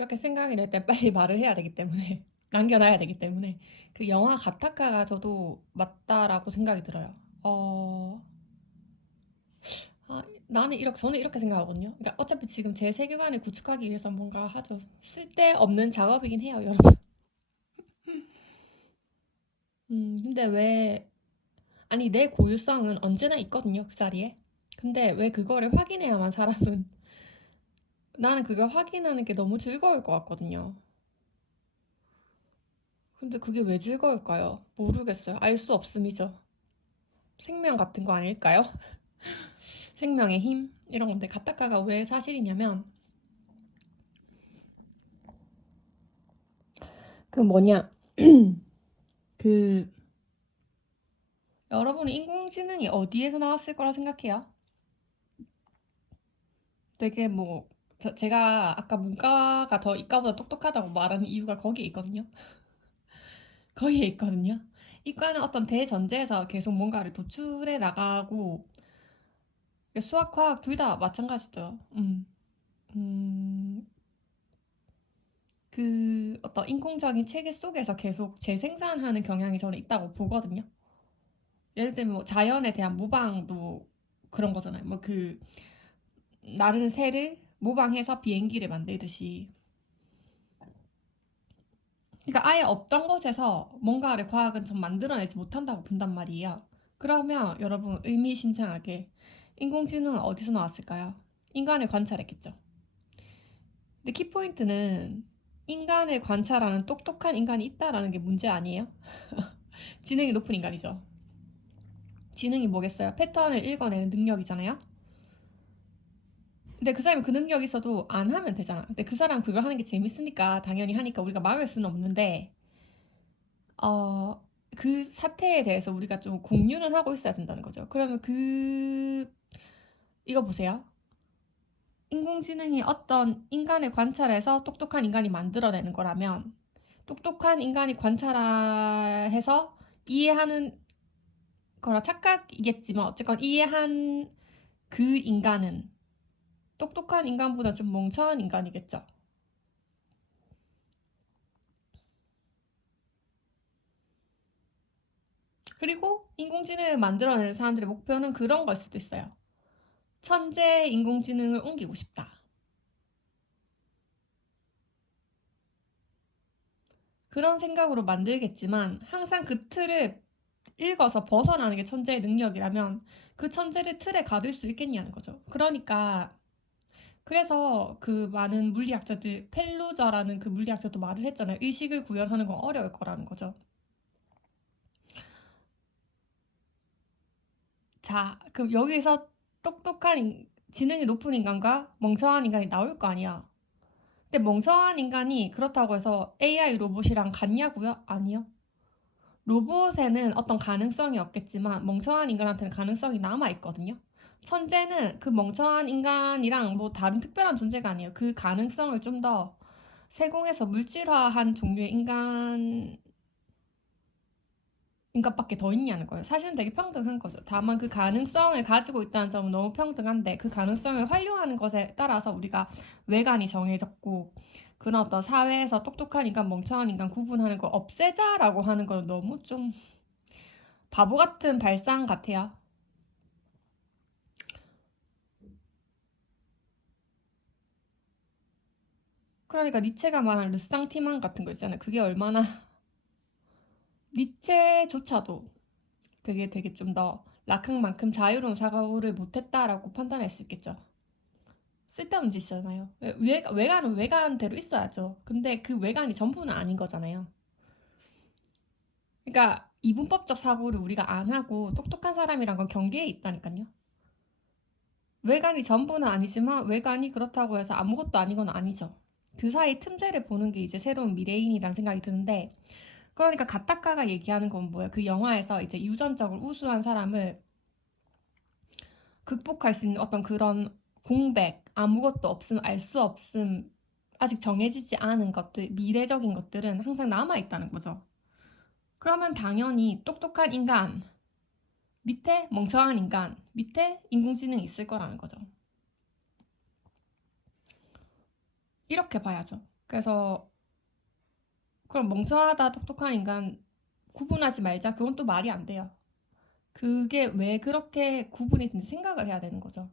이렇게 생각이 날 때 빨리 말을 해야 되기 때문에 남겨놔야 되기 때문에 그 영화 가타카가 저도 맞다라고 생각이 들어요. 어, 나는 저는 이렇게 생각하거든요. 그러니까 어차피 지금 제 세계관을 구축하기 위해서 뭔가 하죠. 쓸데없는 작업이긴 해요, 여러분. 근데 아니, 내 고유성은 언제나 있거든요, 그 자리에. 근데 왜 그거를 확인해야만 사람은, 나는 그걸 확인하는 게 너무 즐거울 것 같거든요. 근데 그게 왜 즐거울까요? 모르겠어요. 알 수 없음이죠. 생명 같은 거 아닐까요? 생명의 힘? 이런 건데, 가타카가 왜 사실이냐면, 그 뭐냐, 그, 여러분이 인공지능이 어디에서 나왔을 거라 생각해요? 되게 뭐, 제가 아까 문과가 더 이과보다 똑똑하다고 말하는 이유가 거기에 있거든요. 거기에 있거든요. 이과는 어떤 대전제에서 계속 뭔가를 도출해 나가고, 수학, 과학 둘 다 마찬가지죠. 음, 그 어떤 인공적인 체계 속에서 계속 재생산하는 경향이 저는 있다고 보거든요. 예를 들면 뭐 자연에 대한 모방도 그런 거잖아요. 뭐 그 나르는 새를 모방해서 비행기를 만들듯이. 그러니까 아예 없던 것에서 뭔가를 과학은 좀 만들어내지 못한다고 본단 말이에요. 그러면 여러분 의미심장하게 인공지능은 어디서 나왔을까요? 인간을 관찰했겠죠. 근데 키포인트는 인간을 관찰하는 똑똑한 인간이 있다라는 게 문제 아니에요? 지능이 높은 인간이죠. 지능이 뭐겠어요? 패턴을 읽어내는 능력이잖아요? 근데 그 사람이 그 능력이 있어도 안 하면 되잖아. 근데 그 사람 그걸 하는 게 재밌으니까 당연히 하니까 우리가 막을 수는 없는데, 어, 그 사태에 대해서 우리가 좀 공유는 하고 있어야 된다는 거죠. 그러면 이거 보세요. 인공지능이 어떤 인간을 관찰해서 똑똑한 인간이 만들어내는 거라면, 똑똑한 인간이 관찰해서 이해하는 거라 착각이겠지만, 어쨌건 이해한 그 인간은 똑똑한 인간보다 좀 멍청한 인간이겠죠. 그리고 인공지능을 만들어내는 사람들의 목표는 그런 걸 수도 있어요. 천재 인공지능을 옮기고 싶다. 그런 생각으로 만들겠지만 항상 그 틀을 읽어서 벗어나는 게 천재의 능력이라면 그 천재를 틀에 가둘 수 있겠냐는 거죠. 그러니까 그래서 그 많은 물리학자들, 펠루저라는 그 물리학자도 말을 했잖아요. 의식을 구현하는 건 어려울 거라는 거죠. 자, 그럼 여기서 지능이 높은 인간과 멍청한 인간이 나올 거 아니야. 근데 멍청한 인간이 그렇다고 해서 AI 로봇이랑 같냐고요? 아니요. 로봇에는 어떤 가능성이 없겠지만 멍청한 인간한테는 가능성이 남아있거든요. 천재는 그 멍청한 인간이랑 뭐 다른 특별한 존재가 아니에요. 그 가능성을 좀 더 세공에서 물질화한 종류의 인간밖에 더 있냐는 거예요. 사실은 되게 평등한 거죠. 다만 그 가능성을 가지고 있다는 점은 너무 평등한데 그 가능성을 활용하는 것에 따라서 우리가 외관이 정해졌고 그런 어떤 사회에서 똑똑한 인간, 멍청한 인간 구분하는 걸 없애자라고 하는 건 너무 좀 바보 같은 발상 같아요. 그러니까 니체가 말한 르상티망 같은 거 있잖아요. 그게 얼마나 니체조차도 되게 좀 더 락학만큼 자유로운 사고를 못했다라고 판단할 수 있겠죠. 쓸데없는 짓이잖아요. 외관은 외관대로 있어야죠. 근데 그 외관이 전부는 아닌 거잖아요. 그러니까 이분법적 사고를 우리가 안 하고 똑똑한 사람이란 건 경계에 있다니까요. 외관이 전부는 아니지만 외관이 그렇다고 해서 아무것도 아닌 건 아니죠. 그 사이 틈새를 보는 게 이제 새로운 미래인이란 생각이 드는데, 그러니까 가타카가 얘기하는 건 뭐예요? 그 영화에서 이제 유전적으로 우수한 사람을 극복할 수 있는 어떤 그런 공백, 아무것도 없음, 알 수 없음, 아직 정해지지 않은 것들, 미래적인 것들은 항상 남아있다는 거죠. 그러면 당연히 똑똑한 인간, 밑에 멍청한 인간, 밑에 인공지능이 있을 거라는 거죠. 이렇게 봐야죠. 그래서 그럼 멍청하다 똑똑한 인간 구분하지 말자. 그건 또 말이 안 돼요. 그게 왜 그렇게 구분이 되는지 생각을 해야 되는 거죠.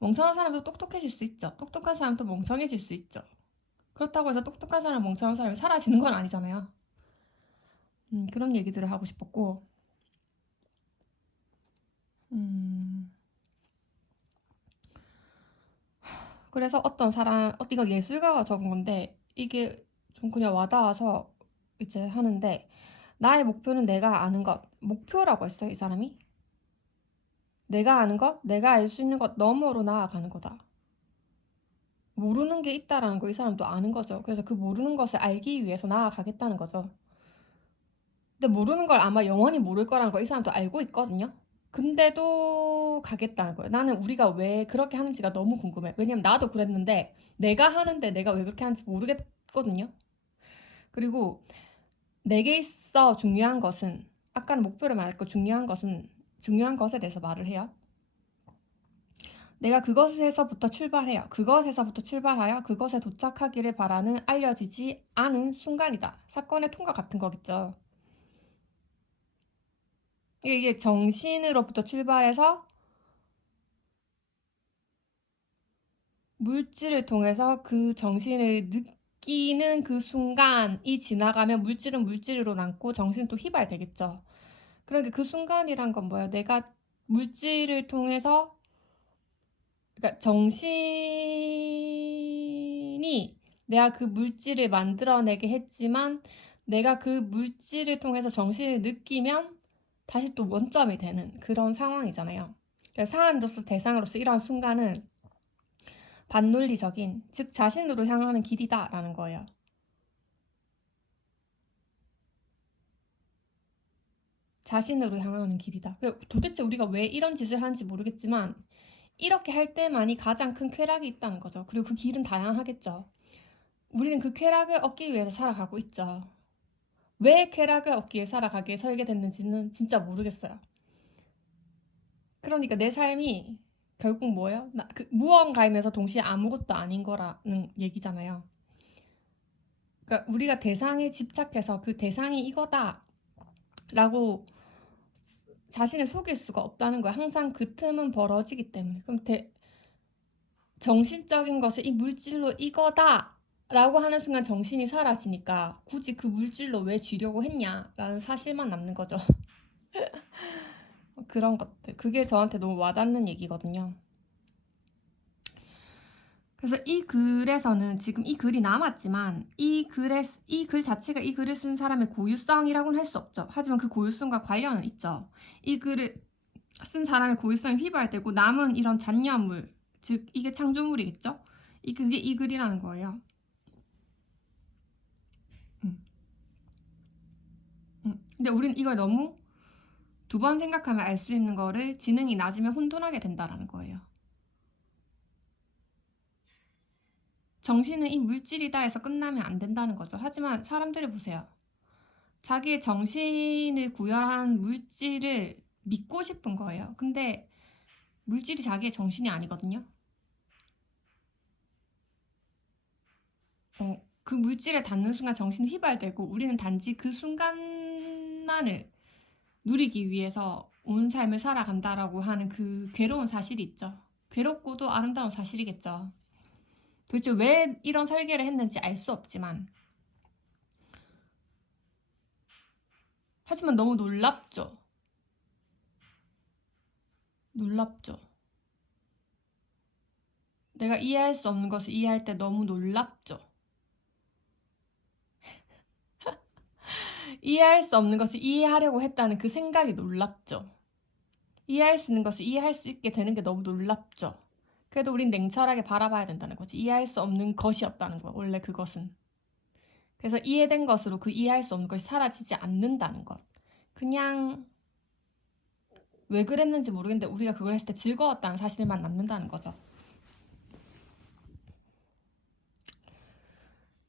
멍청한 사람도 똑똑해질 수 있죠. 똑똑한 사람도 멍청해질 수 있죠. 그렇다고 해서 똑똑한 사람, 멍청한 사람이 사라지는 건 아니잖아요. 그런 얘기들을 하고 싶었고, 그래서 어떤 사람, 이거 예술가가 적은 건데, 이게 좀 그냥 와닿아서 이제 하는데, 나의 목표는 내가 아는 것. 목표라고 했어요, 이 사람이. 내가 아는 것, 내가 알 수 있는 것 너머로 나아가는 거다. 모르는 게 있다라는 거 이 사람도 아는 거죠. 그래서 그 모르는 것을 알기 위해서 나아가겠다는 거죠. 근데 모르는 걸 아마 영원히 모를 거라는 거 이 사람도 알고 있거든요. 근데도 가겠다는 거예요. 나는 우리가 왜 그렇게 하는지가 너무 궁금해. 왜냐면 나도 그랬는데 내가 하는데 내가 왜 그렇게 하는지 모르겠거든요. 그리고 내게 있어 중요한 것은 아까는 목표를 말했고 중요한 것에 대해서 말을 해요. 내가 그것에서부터 출발해요. 그것에서부터 출발하여 그것에 도착하기를 바라는 알려지지 않은 순간이다. 사건의 통과 같은 거겠죠. 이게 정신으로부터 출발해서 물질을 통해서 그 정신을 느끼는 그 순간이 지나가면 물질은 물질로 남고 정신은 또 휘발되겠죠. 그러니까 그 순간이란 건 뭐예요? 내가 물질을 통해서 그러니까 정신이 내가 그 물질을 만들어내게 했지만 내가 그 물질을 통해서 정신을 느끼면 다시 또 원점이 되는 그런 상황이잖아요. 그러니까 사안으로서 대상으로서 이런 순간은 반논리적인, 즉 자신으로 향하는 길이다라는 거예요. 자신으로 향하는 길이다. 도대체 우리가 왜 이런 짓을 하는지 모르겠지만 이렇게 할 때만이 가장 큰 쾌락이 있다는 거죠. 그리고 그 길은 다양하겠죠. 우리는 그 쾌락을 얻기 위해서 살아가고 있죠. 왜 쾌락을 얻기 위해 살아가게 설계됐는지는 진짜 모르겠어요. 그러니까 내 삶이 결국 뭐예요? 무언가이면서 동시에 아무것도 아닌 거라는 얘기잖아요. 그러니까 우리가 대상에 집착해서 그 대상이 이거다 라고 자신을 속일 수가 없다는 거야. 항상 그 틈은 벌어지기 때문에. 그럼 정신적인 것을 이 물질로 이거다 라고 하는 순간 정신이 사라지니까 굳이 그 물질로 왜 쥐려고 했냐라는 사실만 남는 거죠. 그런 것들. 그게 저한테 너무 와닿는 얘기거든요. 그래서 이 글에서는 지금 이 글이 남았지만 이 글 자체가 이 글을 쓴 사람의 고유성이라고는 할 수 없죠. 하지만 그 고유성과 관련은 있죠. 이 글을 쓴 사람의 고유성이 휘발되고 남은 이런 잔여물, 즉 이게 창조물이겠죠. 그게 이 글이라는 거예요. 근데 우리는 이걸 너무 두 번 생각하면 알 수 있는 거를 지능이 낮으면 혼돈하게 된다라는 거예요. 정신은 이 물질이다 해서 끝나면 안 된다는 거죠. 하지만 사람들을 보세요. 자기의 정신을 구현한 물질을 믿고 싶은 거예요. 근데 물질이 자기의 정신이 아니거든요. 그 물질에 닿는 순간 정신이 휘발되고 우리는 단지 그 순간만을 누리기 위해서 온 삶을 살아간다라고 하는 그 괴로운 사실이 있죠. 괴롭고도 아름다운 사실이겠죠. 도대체 왜 이런 설계를 했는지 알 수 없지만 하지만 너무 놀랍죠. 놀랍죠. 내가 이해할 수 없는 것을 이해할 때 너무 놀랍죠. 이해할 수 없는 것을 이해하려고 했다는 그 생각이 놀랍죠. 이해할 수 있는 것을 이해할 수 있게 되는 게 너무 놀랍죠. 그래도 우린 냉철하게 바라봐야 된다는 거지. 이해할 수 없는 것이었다는 거야, 원래 그것은. 그래서 이해된 것으로 그 이해할 수 없는 것이 사라지지 않는다는 것. 그냥 왜 그랬는지 모르겠는데 우리가 그걸 했을 때 즐거웠다는 사실만 남는다는 거죠.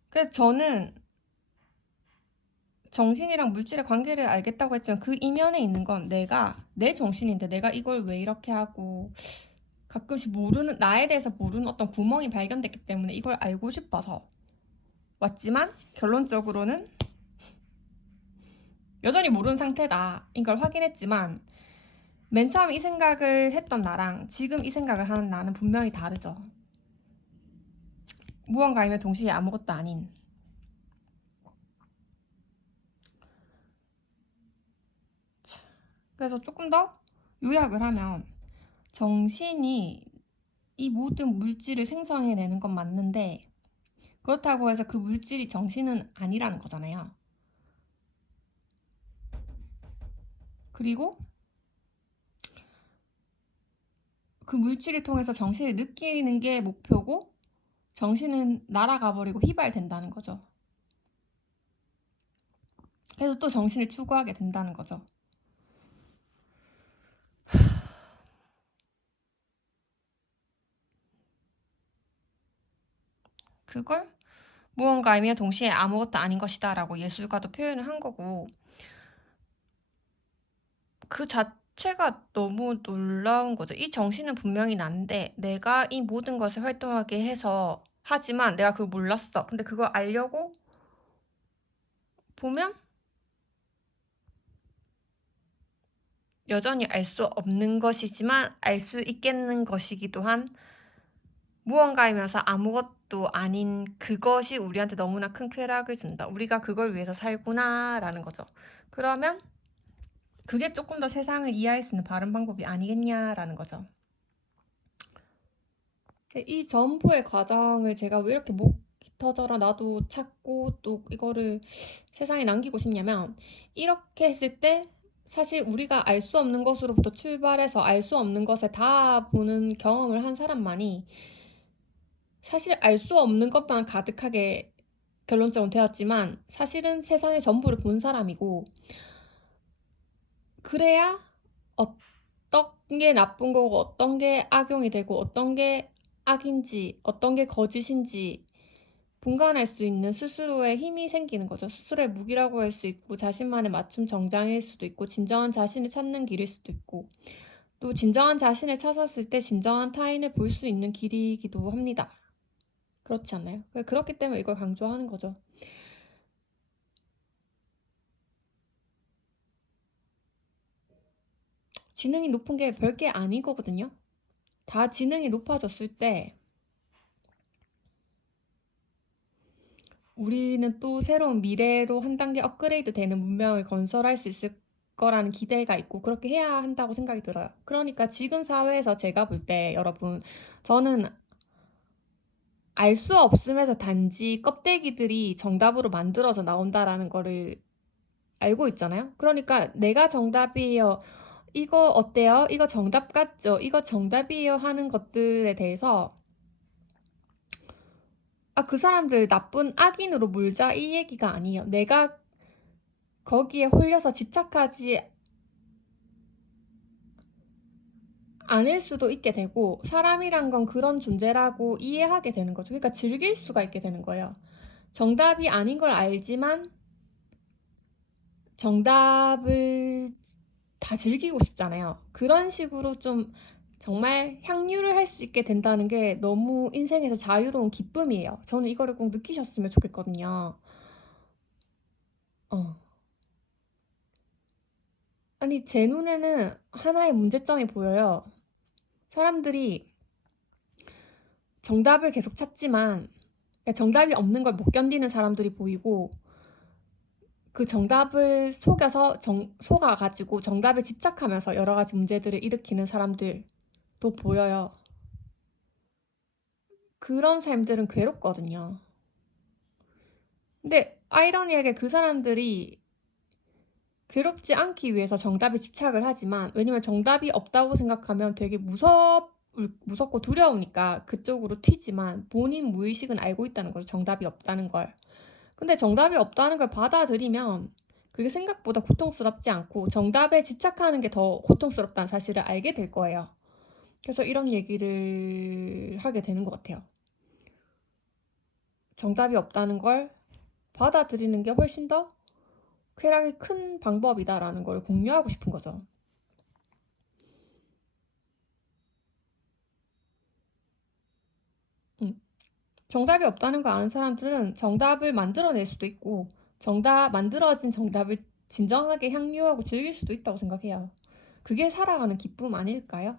그래서 저는 정신이랑 물질의 관계를 알겠다고 했지만 그 이면에 있는 건 내 정신인데 내가 이걸 왜 이렇게 하고 가끔씩 나에 대해서 모르는 어떤 구멍이 발견됐기 때문에 이걸 알고 싶어서 왔지만 결론적으로는 여전히 모르는 상태다 이걸 확인했지만 맨 처음 이 생각을 했던 나랑 지금 이 생각을 하는 나는 분명히 다르죠. 무언가이며 동시에 아무것도 아닌. 그래서 조금 더 요약을 하면 정신이 이 모든 물질을 생성해내는 건 맞는데 그렇다고 해서 그 물질이 정신은 아니라는 거잖아요. 그리고 그 물질을 통해서 정신을 느끼는 게 목표고 정신은 날아가 버리고 휘발된다는 거죠. 그래서 또 정신을 추구하게 된다는 거죠. 그걸 무언가이며 동시에 아무것도 아닌 것이다 라고 예술가도 표현을 한 거고 그 자체가 너무 놀라운 거죠. 이 정신은 분명히 난데 내가 이 모든 것을 활동하게 해서 하지만 내가 그걸 몰랐어. 근데 그걸 알려고 보면 여전히 알 수 없는 것이지만 알 수 있겠는 것이기도 한 무언가이면서 아무것도 아닌 그것이 우리한테 너무나 큰 쾌락을 준다. 우리가 그걸 위해서 살구나 라는 거죠. 그러면 그게 조금 더 세상을 이해할 수 있는 바른 방법이 아니겠냐라는 거죠. 이 전부의 과정을 제가 왜 이렇게 목이 터져라 나도 찾고 또 이거를 세상에 남기고 싶냐면 이렇게 했을 때 사실 우리가 알 수 없는 것으로부터 출발해서 알 수 없는 것에 다 보는 경험을 한 사람만이 사실 알 수 없는 것만 가득하게 결론적으로 되었지만 사실은 세상의 전부를 본 사람이고 그래야 어떤 게 나쁜 거고 어떤 게 악용이 되고 어떤 게 악인지 어떤 게 거짓인지 분간할 수 있는 스스로의 힘이 생기는 거죠. 스스로의 무기라고 할 수 있고 자신만의 맞춤 정장일 수도 있고 진정한 자신을 찾는 길일 수도 있고 또 진정한 자신을 찾았을 때 진정한 타인을 볼 수 있는 길이기도 합니다. 그렇지 않나요? 그렇기 때문에 이걸 강조하는 거죠. 지능이 높은 게 별게 아니거든요. 다 지능이 높아졌을 때 우리는 또 새로운 미래로 한 단계 업그레이드 되는 문명을 건설할 수 있을 거라는 기대가 있고 그렇게 해야 한다고 생각이 들어요. 그러니까 지금 사회에서 제가 볼 때 여러분 저는 알 수 없음에서 단지 껍데기들이 정답으로 만들어져 나온다라는 거를 알고 있잖아요. 그러니까 내가 정답이에요. 이거 어때요? 이거 정답 같죠? 이거 정답이에요 하는 것들에 대해서 그 사람들 나쁜 악인으로 몰자 이 얘기가 아니에요. 내가 거기에 홀려서 집착하지 않을 수도 있게 되고 사람이란 건 그런 존재라고 이해하게 되는 거죠. 그러니까 즐길 수가 있게 되는 거예요. 정답이 아닌 걸 알지만 정답을 다 즐기고 싶잖아요. 그런 식으로 좀 정말 향유를 할 수 있게 된다는 게 너무 인생에서 자유로운 기쁨이에요. 저는 이거를 꼭 느끼셨으면 좋겠거든요. 어. 아니, 제 눈에는 하나의 문제점이 보여요. 사람들이 정답을 계속 찾지만 정답이 없는 걸 못 견디는 사람들이 보이고 그 정답을 속아가지고 정답에 집착하면서 여러 가지 문제들을 일으키는 사람들도 보여요. 그런 삶들은 괴롭거든요. 근데 아이러니하게 그 사람들이 괴롭지 않기 위해서 정답에 집착을 하지만 왜냐면 정답이 없다고 생각하면 되게 무섭고 두려우니까 그쪽으로 튀지만 본인 무의식은 알고 있다는 거죠. 정답이 없다는 걸. 근데 정답이 없다는 걸 받아들이면 그게 생각보다 고통스럽지 않고 정답에 집착하는 게 더 고통스럽다는 사실을 알게 될 거예요. 그래서 이런 얘기를 하게 되는 것 같아요. 정답이 없다는 걸 받아들이는 게 훨씬 더 쾌락이 큰 방법이다라는 걸 공유하고 싶은 거죠. 정답이 없다는 거 아는 사람들은 정답을 만들어낼 수도 있고, 만들어진 정답을 진정하게 향유하고 즐길 수도 있다고 생각해요. 그게 살아가는 기쁨 아닐까요?